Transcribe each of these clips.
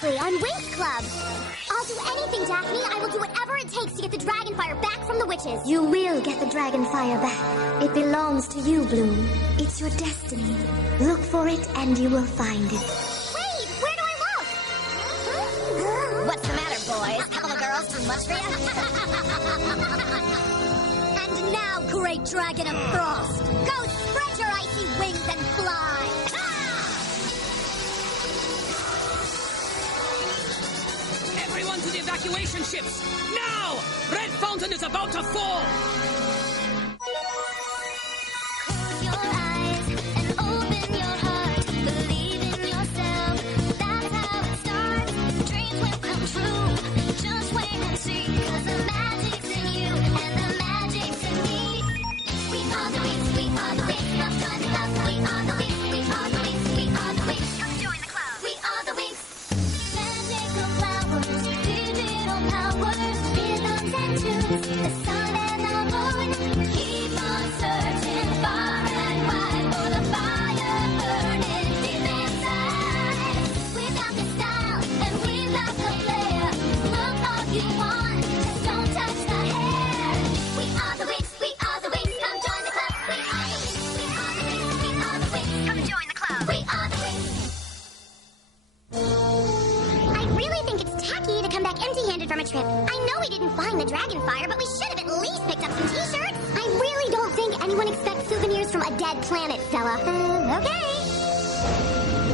seriously on Winx Club. I'll do anything, Daphne. I will do whatever it takes to get the dragon fire back from the witches. You will get the dragon fire back. It belongs to you, Bloom. It's your destiny. Look for it and you will find it. Wait, where do I look? What's the matter, boys? Couple of girls too much for you? And now, great dragon of frost, go spread your icy wings and fly. Everyone to the evacuation ships! Now! Red Fountain is about to fall! Close your eyes and open your heart. Believe in yourself. That's how it starts. Dreams will come true. Just wait and see. 'Cause the magic's in you and the magic's in me. We are the Winx. We are the Winx. Come join the club. We are the Winx. We are the Winx. We are the Winx. Come join the club. We are the Winx. Magical flowers, digital powers, rhythms and tunes, the sun and the moon. Keep on searching far and wide for the fire burning deep inside. We've got the style and we've got the flair. Look all you want, just don't touch the hair. We are the Winx, we are the Winx, come join the club. We are the Winx, we are the Winx, we are the Winx, come join the club. We are the Winx. I really think it's tacky to come back empty-handed from a trip. I know we didn't find the dragon fire, but we should have at least picked up some t-shirts. I really don't think anyone expects souvenirs from a dead planet, Stella. Okay.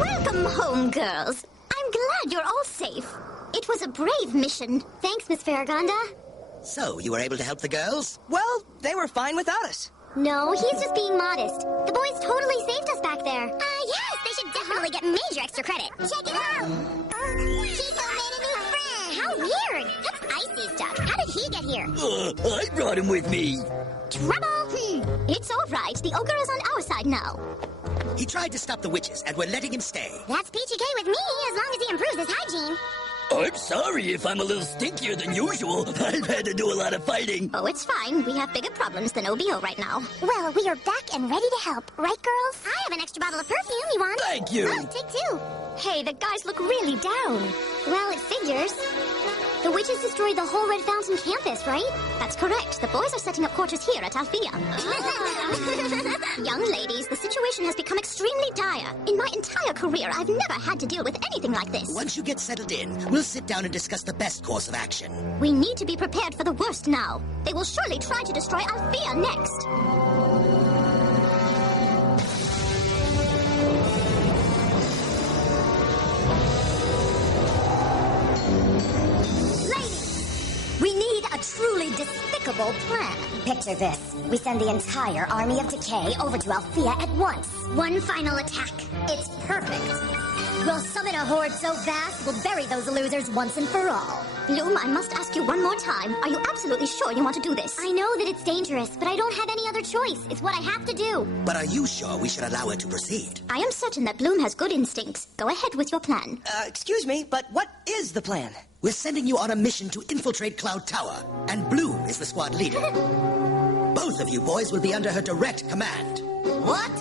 Welcome home, girls. I'm glad you're all safe. It was a brave mission. Thanks, Miss Farragonda. So, you were able to help the girls? Well, they were fine without us. No, he's just being modest. The boys totally saved us back there. Yes, they should definitely get major extra credit. Check it out. Chico made a new friend. How weird. That's icy stuff. How did he get here? I brought him with me. Trouble. It's all right. The ogre is on our side now. He tried to stop the witches, and we're letting him stay. That's peachy kay with me, as long as he improves his hygiene. I'm sorry if I'm a little stinkier than usual. I've had to do a lot of fighting. Oh, it's fine. We have bigger problems than OBO right now. Well, we are back and ready to help. Right, girls? I have an extra bottle of perfume. You want? Thank you. Oh, take two. Hey, the guys look really down. Well, it figures. The witches destroyed the whole Red Fountain campus, right? That's correct. The boys are setting up quarters here at Althea. Young ladies, the situation has become extremely dire. In my entire career, I've never had to deal with anything like this. Once you get settled in, we'll sit down and discuss the best course of action. We need to be prepared for the worst now. They will surely try to destroy Althea next. We need a truly despicable plan. Picture this. We send the entire army of decay over to Althea at once. One final attack. It's perfect. We'll summon a horde so vast, we'll bury those losers once and for all. Bloom, I must ask you one more time. Are you absolutely sure you want to do this? I know that it's dangerous, but I don't have any other choice. It's what I have to do. But are you sure we should allow her to proceed? I am certain that Bloom has good instincts. Go ahead with your plan. Excuse me, but what is the plan? We're sending you on a mission to infiltrate Cloud Tower, and Bloom is the squad leader. Both of you boys will be under her direct command. What?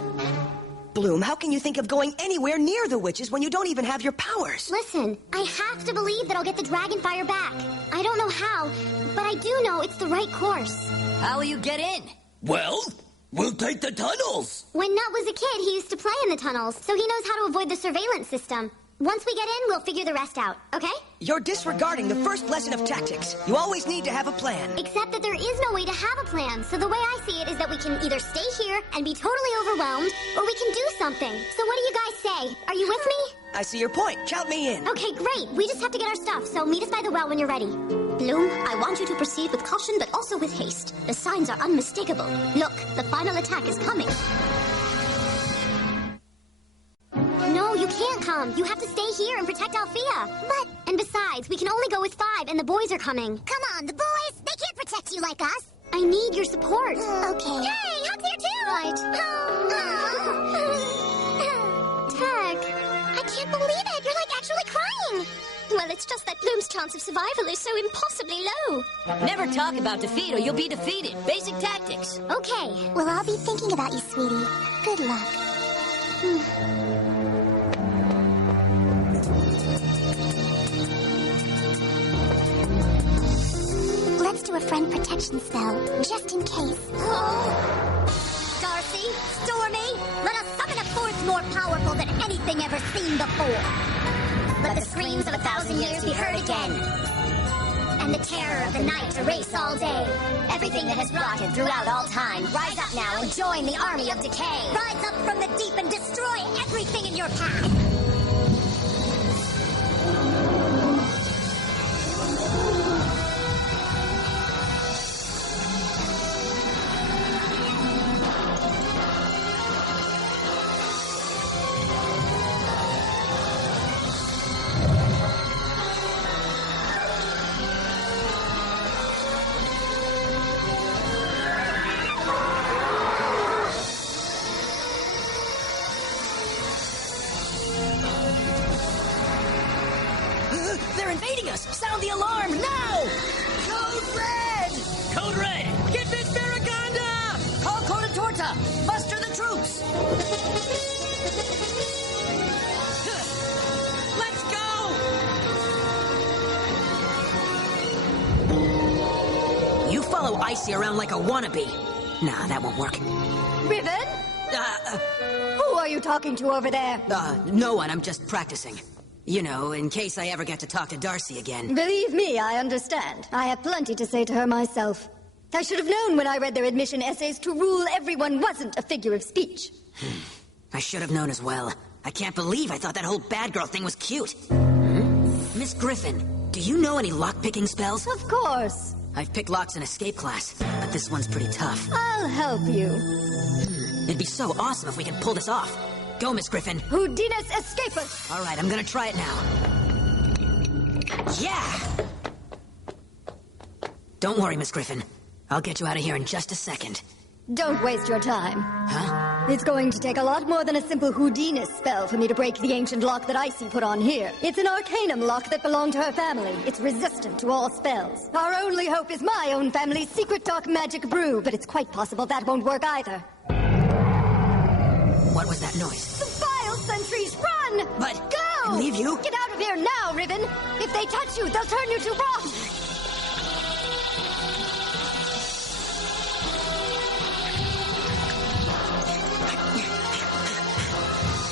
Bloom, how can you think of going anywhere near the witches when you don't even have your powers? Listen, I have to believe that I'll get the dragon fire back. I don't know how, but I do know it's the right course. How will you get in? Well, we'll take the tunnels. When Nut was a kid, he used to play in the tunnels, so he knows how to avoid the surveillance system. Once we get in, we'll figure the rest out, okay? You're disregarding the first lesson of tactics. You always need to have a plan. Except that there is no way to have a plan, so the way I see it is that we can either stay here and be totally overwhelmed, or we can do something. So what do you guys say? Are you with me? I see your point. Count me in. Okay, great. We just have to get our stuff, so meet us by the well when you're ready. Bloom, I want you to proceed with caution, but also with haste. The signs are unmistakable. Look, the final attack is coming. No, you can't come. You have to stay here and protect Althea. But, and besides, we can only go with 5, and the boys are coming. Come on, the boys! They can't protect you like us. I need your support. Okay. Hey, Huck's here too! Right. Tag, I can't believe it. You're like actually crying. Well, it's just that Bloom's chance of survival is so impossibly low. Never talk about defeat or you'll be defeated. Basic tactics. Okay. Well, I'll be thinking about you, sweetie. Good luck. friend protection spell, just in case. Darcy, Stormy, let us summon a force more powerful than anything ever seen before. Let the screams of 1,000 years be heard again. And the terror of the night erase all day. Everything that has rotted throughout all time, rise up now and join the army of decay. Rise up from the deep and destroy everything in your path. They're invading us! Sound the alarm, now! Code Red! Code Red! Get Miss Farragonda! Call Coda Torta! Muster the troops! Let's go! You follow Icy around like a wannabe. Nah, that won't work. Riven? Who are you talking to over there? No one, I'm just practicing. You know, in case I ever get to talk to Darcy again. Believe me, I understand. I have plenty to say to her myself. I should have known when I read their admission essays to rule everyone wasn't a figure of speech. I should have known as well. I can't believe I thought that whole bad girl thing was cute. Miss Griffin, do you know any lock-picking spells? Of course. I've picked locks in escape class, but this one's pretty tough. I'll help you. It'd be so awesome if we could pull this off. Go, Miss Griffin. Houdinus Escapus! All right, I'm gonna try it now. Yeah! Don't worry, Miss Griffin. I'll get you out of here in just a second. Don't waste your time. Huh? It's going to take a lot more than a simple Houdinus spell for me to break the ancient lock that Icy put on here. It's an arcanum lock that belonged to her family. It's resistant to all spells. Our only hope is my own family's secret dark magic brew, but it's quite possible that won't work either. What was that noise? The bile sentries, run! But... Go! And leave you? Get out of here now, Riven! If they touch you, they'll turn you to rock!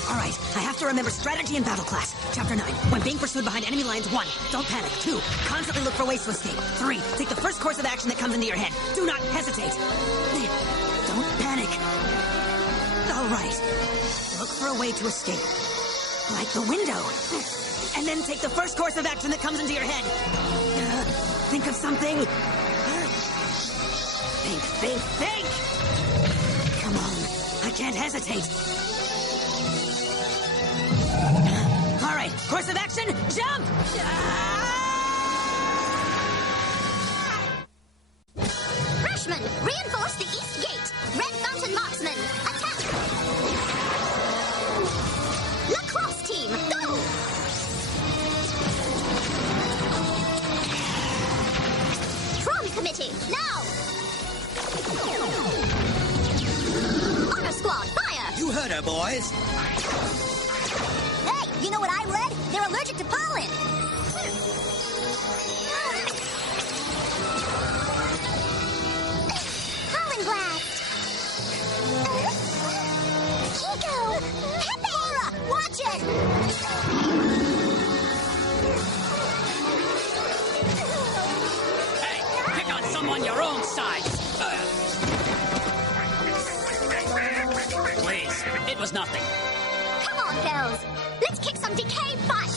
All right, I have to remember strategy in battle class. Chapter 9. When being pursued behind enemy lines, 1. Don't panic. 2. Constantly look for ways to escape. 3. Take the first course of action that comes into your head. Do not hesitate. Don't panic. All right. Look for a way to escape. Like the window. And then take the first course of action that comes into your head. Think of something. Think. Come on. I can't hesitate. All right. Course of action. Jump! Freshman, reinforce the east gate. Red Fountain Marksman, attack! Lacrosse team, go! Prom committee, now! Honor squad, fire! You heard her, boys. Hey, you know what I read? They're allergic to pollen. Pollen blast. Chico, Pepe, Aura, watch it. Hey, pick on someone your own size. Please, it was nothing. Come on, Bells. Let's kick some decay butt.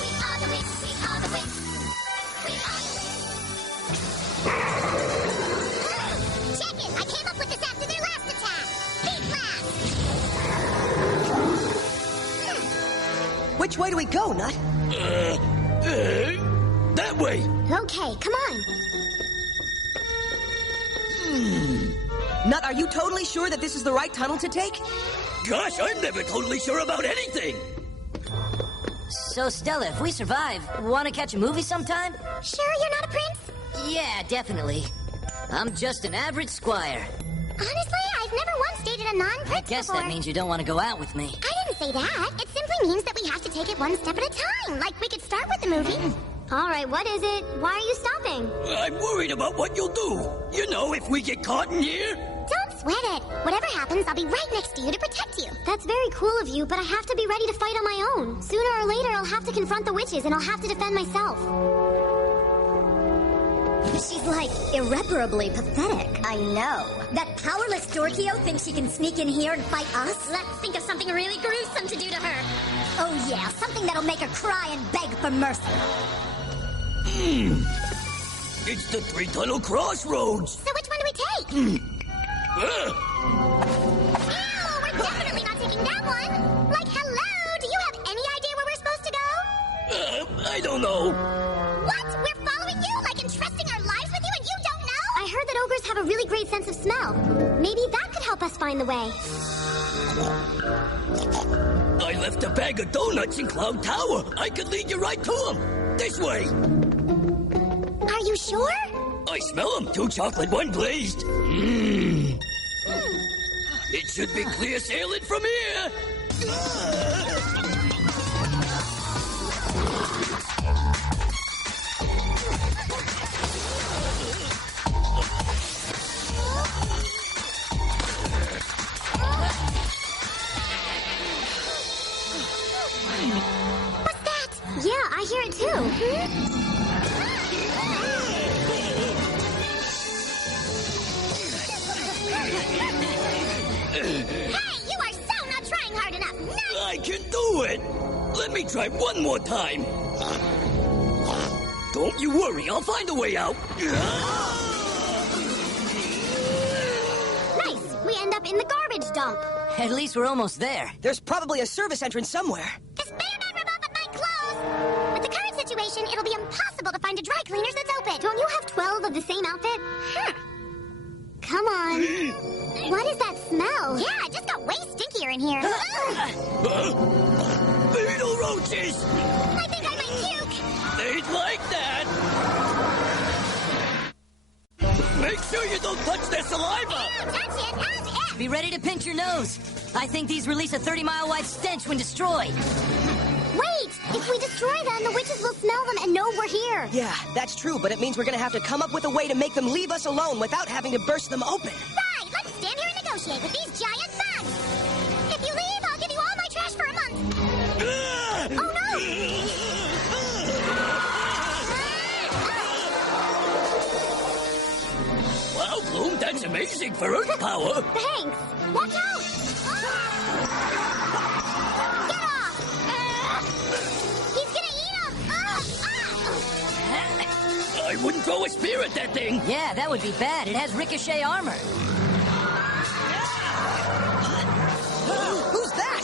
We are the Winx. We are the Winx. We are the Winx. Check it. I came up with this after their last attack. Big blast. Which way do we go, Nut? That way. Okay, come on. Nut, are you totally sure that this is the right tunnel to take? Gosh, I'm never totally sure about anything. So, Stella, if we survive, want to catch a movie sometime? Sure you're not a prince? Yeah, definitely. I'm just an average squire. Honestly, I've never once dated a non-prince Guess before. that means you don't want to go out with me. I didn't say that. It simply means that we have to take it one step at a time. Like, we could start with the movie. All right, what is it? Why are you stopping? I'm worried about what you'll do. You know, if we get caught in here. Don't sweat it. Whatever happens, I'll be right next to you to protect you. That's very cool of you, but I have to be ready to fight on my own. Sooner or later, I'll have to confront the witches, and I'll have to defend myself. She's like irreparably pathetic. I know. That powerless Dorkio thinks she can sneak in here and fight us? Let's think of something really gruesome to do to her. Oh yeah, something that'll make her cry and beg for mercy. It's the three-tunnel crossroads. So which one do we take? Ew, we're definitely not taking that one. Like, hello, do you have any idea where we're supposed to go? I don't know. What? We're following you, like entrusting our lives with you, and you don't know? I heard that ogres have a really great sense of smell. Maybe that could help us find the way. I left a bag of donuts in Cloud Tower. I could lead you right to them. This way. Are you sure? I smell them. 2 chocolate, 1 glazed. It should be clear sailing from here. What's that? Yeah, I hear it too. Hey, you are so not trying hard enough. No! I can do it. Let me try one more time. Don't you worry. I'll find a way out. Nice. We end up in the garbage dump. At least we're almost there. There's probably a service entrance somewhere. This better not rub off at my clothes! With the current situation, it'll be impossible to find a dry cleaners that's open. Don't you have 12 of the same outfit? Come on. What is that smell? Yeah, it just got way stinkier in here. Beetle roaches. I think I might puke. They'd like that. Make sure you don't touch their saliva. Ew, touch it as if. Be ready to pinch your nose. I think these release a 30-mile wide stench when destroyed. Wait! If we destroy them, the witches will smell them and know we're here. Yeah, that's true, but it means we're gonna have to come up with a way to make them leave us alone without having to burst them open. Right, let's stand here and negotiate with these giant bugs. If you leave, I'll give you all my trash for a month. Oh, no! Wow, Bloom, that's amazing for Earth power. Thanks. Watch out! Get off! He's gonna eat him! I wouldn't throw a spear at that thing. Yeah, that would be bad. It has ricochet armor. Who's that?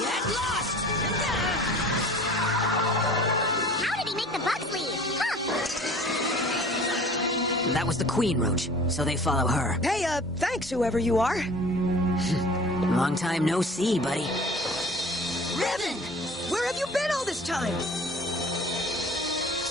Get lost! How did he make the bugs leave? Huh? That was the Queen Roach, so they follow her. Hey, thanks, whoever you are. Long time no see, buddy. Riven! Where have you been all this time?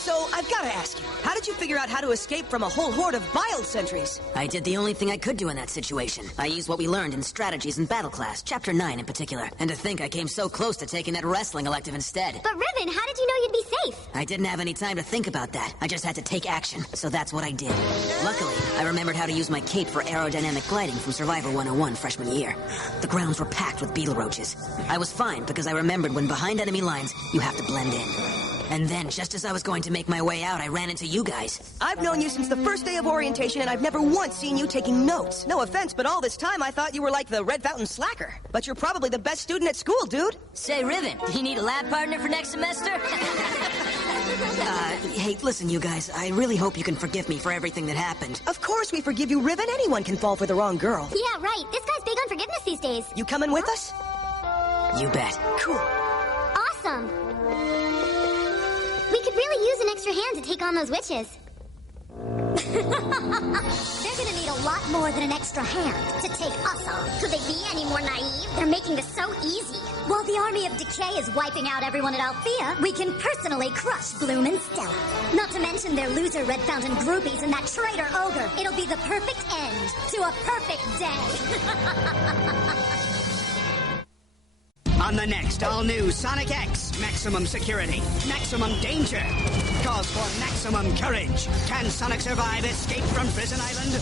So, I've gotta ask you, how did you figure out how to escape from a whole horde of bile sentries? I did the only thing I could do in that situation. I used what we learned in Strategies in Battle Class, Chapter 9 in particular. And to think I came so close to taking that wrestling elective instead. But Riven, how did you know you'd be safe? I didn't have any time to think about that. I just had to take action, so that's what I did. Luckily, I remembered how to use my cape for aerodynamic gliding from Survivor 101 freshman year. The grounds were packed with beetle roaches. I was fine because I remembered when behind enemy lines, you have to blend in. And then, just as I was going to make my way out, I ran into you guys. I've known you since the first day of orientation, and I've never once seen you taking notes. No offense, but all this time I thought you were like the Red Fountain slacker. But you're probably the best student at school, dude. Say, Riven, do you need a lab partner for next semester? Hey, listen, you guys, I really hope you can forgive me for everything that happened. Of course we forgive you, Riven. Anyone can fall for the wrong girl. Yeah, right. This guy's big on forgiveness these days. You coming with us? You bet. Cool. Awesome. We could really use an extra hand to take on those witches. They're gonna need a lot more than an extra hand to take us on. Could they be any more naive? They're making this so easy. While the army of decay is wiping out everyone at Althea, we can personally crush Bloom and Stella. Not to mention their loser Red Fountain groupies and that traitor ogre. It'll be the perfect end to a perfect day. On the next all-new Sonic X, maximum security, maximum danger, calls for maximum courage. Can Sonic survive escape from Prison Island?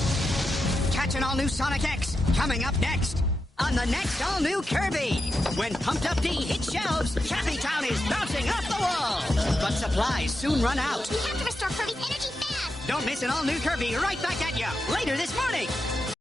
Catch an all-new Sonic X, coming up next. On the next all-new Kirby, when Pumped Up D hits shelves, Cappy Town is bouncing off the wall. But supplies soon run out. We have to restore Kirby's energy fast. Don't miss an all-new Kirby right back at you later this morning.